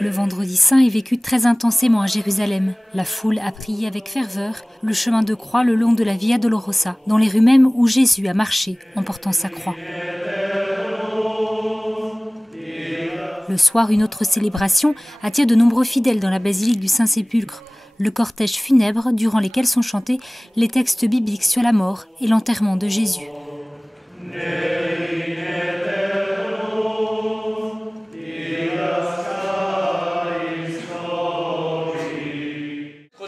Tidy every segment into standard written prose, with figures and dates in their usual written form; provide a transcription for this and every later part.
Le vendredi saint est vécu très intensément à Jérusalem. La foule a prié avec ferveur le chemin de croix le long de la Via Dolorosa, dans les rues mêmes où Jésus a marché en portant sa croix. Le soir, une autre célébration attire de nombreux fidèles dans la basilique du Saint-Sépulcre. Le cortège funèbre, durant lesquels sont chantés les textes bibliques sur la mort et l'enterrement de Jésus.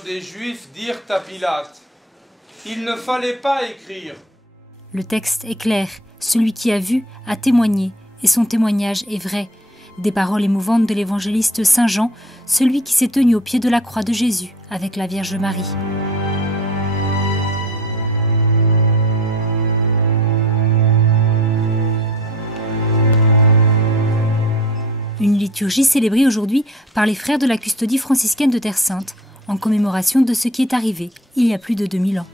Des Juifs dirent à Pilate, il ne fallait pas écrire. Le texte est clair, celui qui a vu a témoigné, et son témoignage est vrai. Des paroles émouvantes de l'évangéliste Saint Jean, celui qui s'est tenu au pied de la croix de Jésus avec la Vierge Marie. Une liturgie célébrée aujourd'hui par les frères de la custodie franciscaine de Terre Sainte, en commémoration de ce qui est arrivé il y a plus de 2000 ans.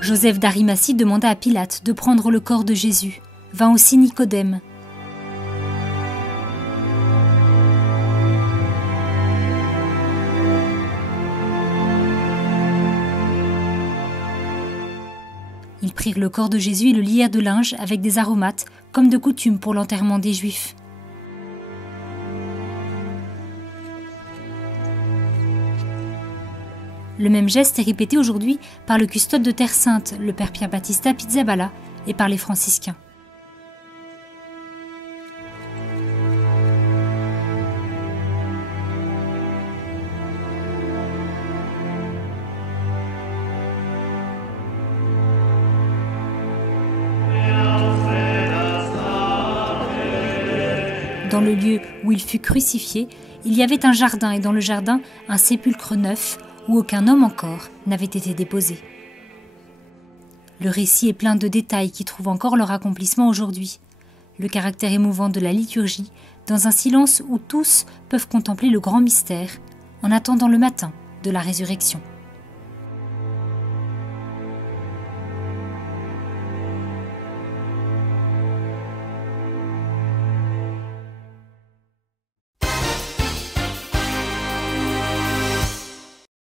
Joseph d'Arimathie demanda à Pilate de prendre le corps de Jésus. Vint aussi Nicodème. Ils prirent le corps de Jésus et le lièrent de linge avec des aromates, comme de coutume pour l'enterrement des Juifs. Le même geste est répété aujourd'hui par le custode de Terre Sainte, le père Pierre Battista Pizzaballa, et par les franciscains. Dans le lieu où il fut crucifié, il y avait un jardin et dans le jardin, un sépulcre neuf où aucun homme encore n'avait été déposé. Le récit est plein de détails qui trouvent encore leur accomplissement aujourd'hui. Le caractère émouvant de la liturgie, dans un silence où tous peuvent contempler le grand mystère, en attendant le matin de la résurrection.